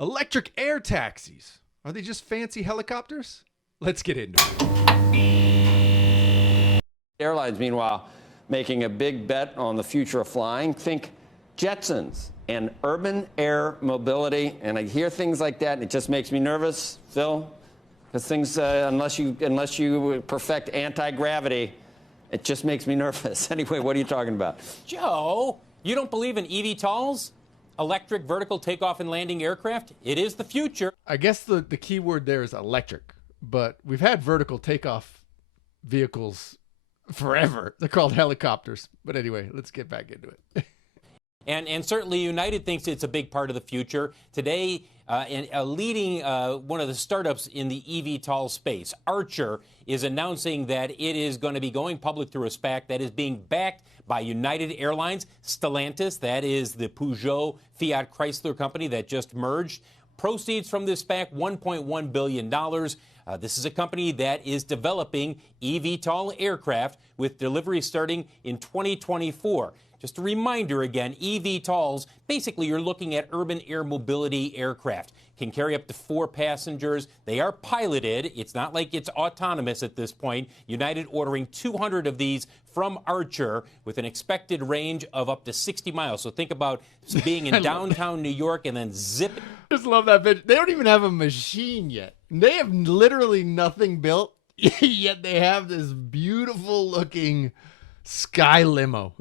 Electric air taxis. Are they just fancy helicopters? Let's get into it. Airlines, meanwhile, making a big bet on the future of flying. Think Jetsons and urban air mobility. And I hear things like that, and it just makes me nervous, Phil. Because things, unless you perfect anti-gravity, it just makes me nervous. Anyway, what are you talking about? Joe, you don't believe in eVTOLs? Electric vertical takeoff and landing aircraft? It is the future. I guess the key word there is electric, but we've had vertical takeoff vehicles forever. They're called helicopters. But anyway, let's get back into it. And certainly United thinks it's a big part of the future. Today, leading one of the startups in the eVTOL space, Archer, is announcing that it is going to be going public through a SPAC that is being backed by United Airlines, Stellantis, that is the Peugeot Fiat Chrysler company that just merged. Proceeds from this SPAC, $1.1 billion. This is a company that is developing eVTOL aircraft with delivery starting in 2024. Just a reminder again, eVTOLs, basically you're looking at urban air mobility aircraft. Can carry up to 4 passengers. They are piloted. It's not like it's autonomous at this point. United ordering 200 of these from Archer with an expected range of up to 60 miles. So think about being in downtown New York and then zip. Just love that bitch. They don't even have a machine yet. They have literally nothing built, yet they have this beautiful looking sky limo.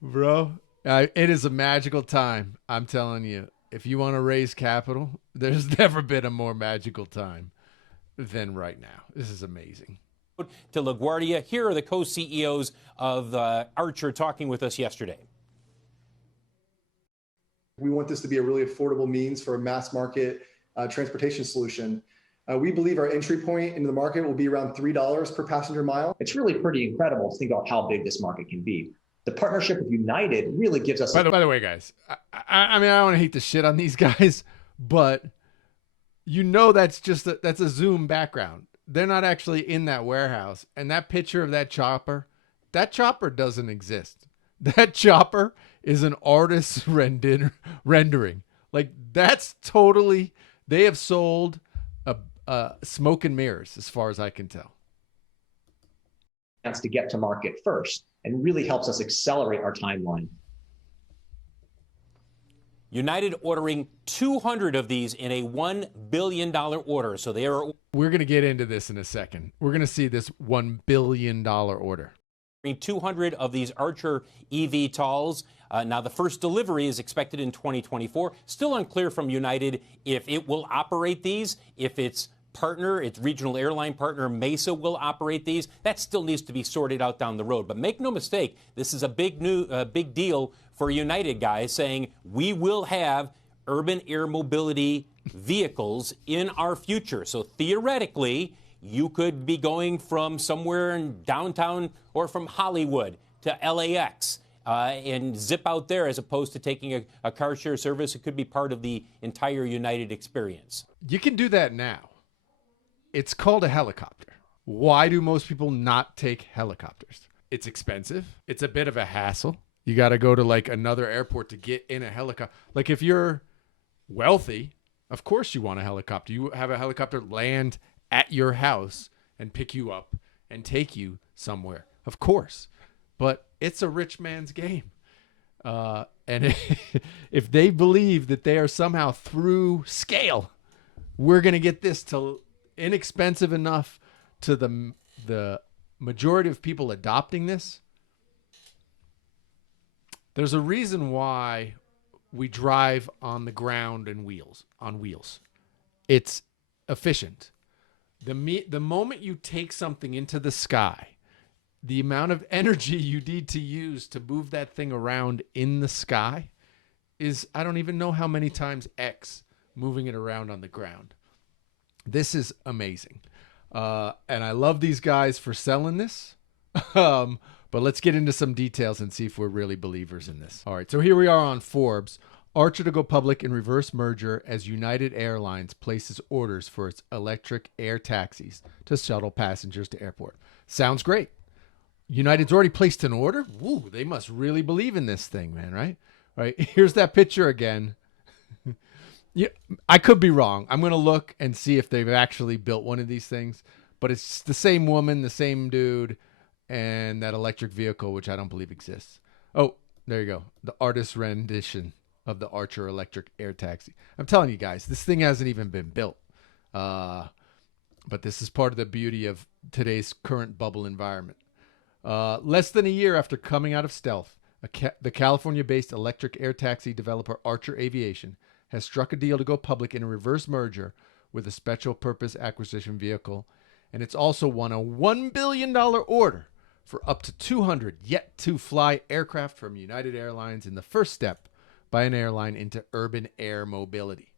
Bro, it is a magical time. I'm telling you, if you want to raise capital, there's never been a more magical time than right now. This is amazing. To LaGuardia, here are the co-CEOs of Archer talking with us yesterday. We want this to be a really affordable means for a mass market transportation solution. We believe our entry point into the market will be around $3 per passenger mile. It's really pretty incredible to think about how big this market can be. The partnership with United really gives us... By the way, guys, I mean, I don't want to hate the shit on these guys, but you know that's a Zoom background. They're not actually in that warehouse. And that picture of that chopper doesn't exist. That chopper is an artist's rendering. Like, that's totally... They have sold smoke and mirrors, as far as I can tell. To get to market first, and really helps us accelerate our timeline. United ordering 200 of these in a $1 billion order. So they are... We're going to get into this in a second. We're going to see this $1 billion order. 200 of these Archer eVTOLs. Now, the first delivery is expected in 2024. Still unclear from United if it will operate these, if its regional airline partner Mesa will operate these. That still needs to be sorted out down the road. But make no mistake, this is a big deal for United, guys, saying we will have urban air mobility vehicles in our future. So theoretically, you could be going from somewhere in downtown or from Hollywood to LAX and zip out there as opposed to taking a car share service. It could be part of the entire United experience. You can do that now. It's called a helicopter. Why do most people not take helicopters? It's expensive. It's a bit of a hassle. You got to go to like another airport to get in a helicopter. Like if you're wealthy, of course you want a helicopter. You have a helicopter land at your house and pick you up and take you somewhere. Of course. But it's a rich man's game. And if they believe that they are somehow through scale, we're going to get this to inexpensive enough to the majority of people adopting this. There's a reason why we drive on the ground and on wheels. It's efficient. The moment you take something into the sky, the amount of energy you need to use to move that thing around in the sky is, I don't even know how many times X moving it around on the ground. This is amazing. And I love these guys for selling this. But let's get into some details and see if we're really believers in this. All right, so here we are on Forbes. Archer to go public in reverse merger as United Airlines places orders for its electric air taxis to shuttle passengers to airport. Sounds great. United's already placed an order? Woo, they must really believe in this thing, man, right? right? Here's that picture again. Yeah, I could be wrong. I'm going to look and see if they've actually built one of these things, but it's the same woman, the same dude, and that electric vehicle, which I don't believe exists. Oh, there you go. The artist's rendition of the Archer electric air taxi. I'm telling you guys, this thing hasn't even been built. But this is part of the beauty of today's current bubble environment. Less than a year after coming out of stealth, the California-based electric air taxi developer Archer Aviation has struck a deal to go public in a reverse merger with a special purpose acquisition vehicle, and it's also won a $1 billion order for up to 200 yet-to-fly aircraft from United Airlines in the first step by an airline into urban air mobility.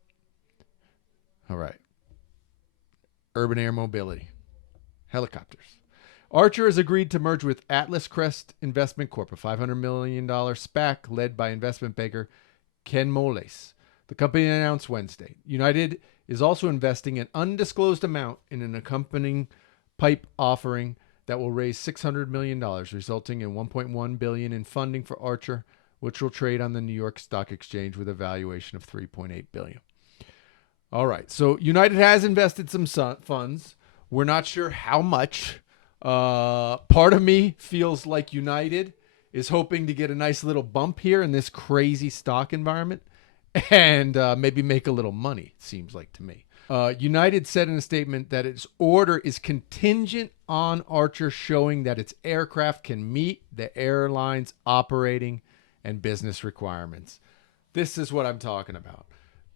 All right. Urban air mobility. Helicopters. Archer has agreed to merge with Atlas Crest Investment Corp, a $500 million SPAC led by investment banker Ken Moles. The company announced Wednesday. United is also investing an undisclosed amount in an accompanying PIPE offering that will raise $600 million, resulting in $1.1 billion in funding for Archer, which will trade on the New York Stock Exchange with a valuation of $3.8 billion. All right, so United has invested some funds. We're not sure how much. Part of me feels like United is hoping to get a nice little bump here in this crazy stock environment and maybe make a little money, it seems like to me. United said in a statement that its order is contingent on Archer showing that its aircraft can meet the airline's operating and business requirements. This is what I'm talking about.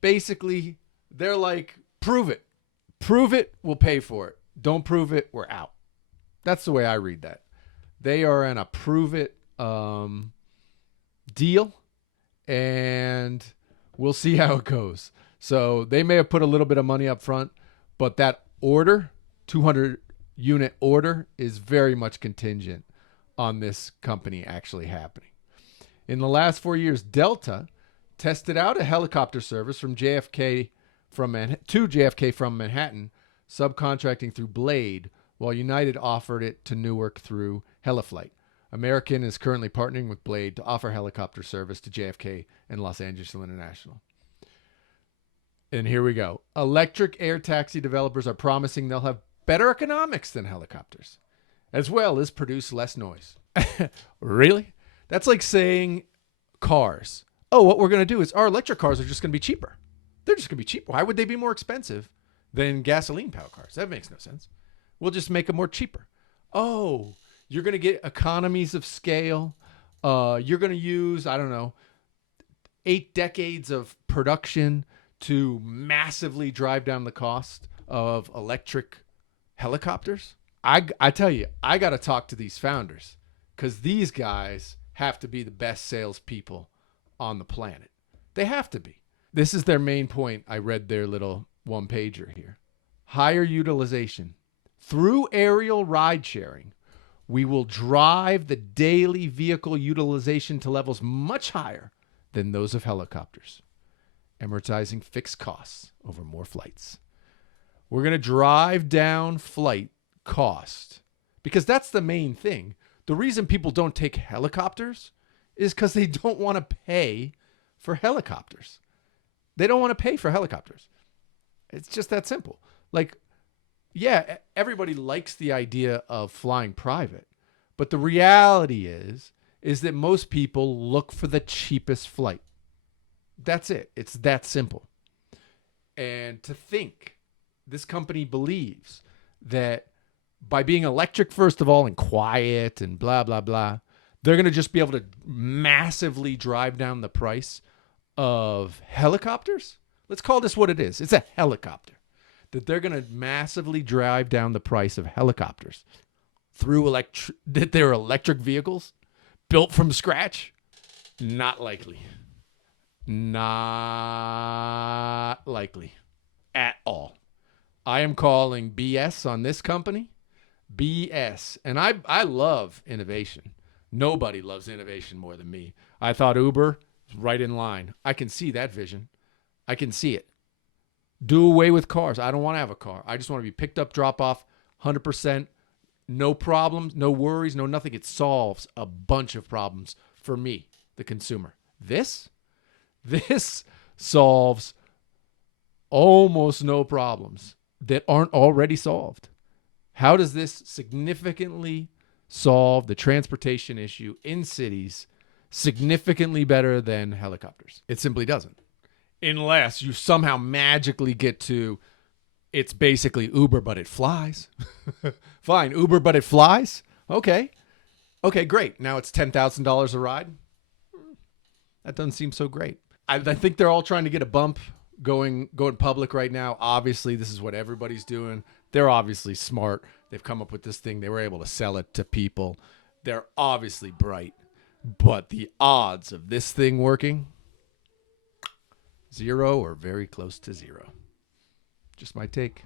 Basically, they're like, prove it. Prove it, we'll pay for it. Don't prove it, we're out. That's the way I read that. They are in a prove it deal, and we'll see how it goes. So they may have put a little bit of money up front, but that order, 200 unit order, is very much contingent on this company actually happening. In the last 4 years, Delta tested out a helicopter service from JFK to JFK from Manhattan, subcontracting through Blade, while United offered it to Newark through Heliflight. American is currently partnering with Blade to offer helicopter service to JFK and Los Angeles International. And here we go. Electric air taxi developers are promising they'll have better economics than helicopters, as well as produce less noise. Really? That's like saying cars. Oh, what we're going to do is our electric cars are just going to be cheaper. They're just going to be cheaper. Why would they be more expensive than gasoline-powered cars? That makes no sense. We'll just make them more cheaper. Oh, you're going to get economies of scale. You're going to use, 8 decades of production to massively drive down the cost of electric helicopters. I tell you, I got to talk to these founders because these guys have to be the best salespeople on the planet. They have to be. This is their main point. I read their little one-pager here. Higher utilization. Through aerial ride sharing, we will drive the daily vehicle utilization to levels much higher than those of helicopters, amortizing fixed costs over more flights. We're going to drive down flight cost because that's the main thing. The reason people don't take helicopters is because they don't want to pay for helicopters. They don't want to pay for helicopters. It's just that simple. Like, yeah, everybody likes the idea of flying private, but the reality is that most people look for the cheapest flight. That's it. It's that simple. And to think this company believes that by being electric, first of all, and quiet and blah, blah, blah, they're going to just be able to massively drive down the price of helicopters. Let's call this what it is. It's a helicopter. That they're going to massively drive down the price of helicopters through that they're electric vehicles built from scratch? Not likely. Not likely at all. I am calling BS on this company. BS. And I love innovation. Nobody loves innovation more than me. I thought Uber was right in line. I can see that vision. I can see it. Do away with cars. I don't want to have a car. I just want to be picked up, drop off, 100%. No problems, no worries, no nothing. It solves a bunch of problems for me, the consumer. This This solves almost no problems that aren't already solved. How does this significantly solve the transportation issue in cities significantly better than helicopters? It simply doesn't. Unless you somehow magically get to, it's basically Uber, but it flies. Fine, Uber, but it flies? Okay. Okay, great. Now it's $10,000 a ride? That doesn't seem so great. I think they're all trying to get a bump going public right now. Obviously, this is what everybody's doing. They're obviously smart. They've come up with this thing. They were able to sell it to people. They're obviously bright. But the odds of this thing working, 0 or very close to 0. Just my take.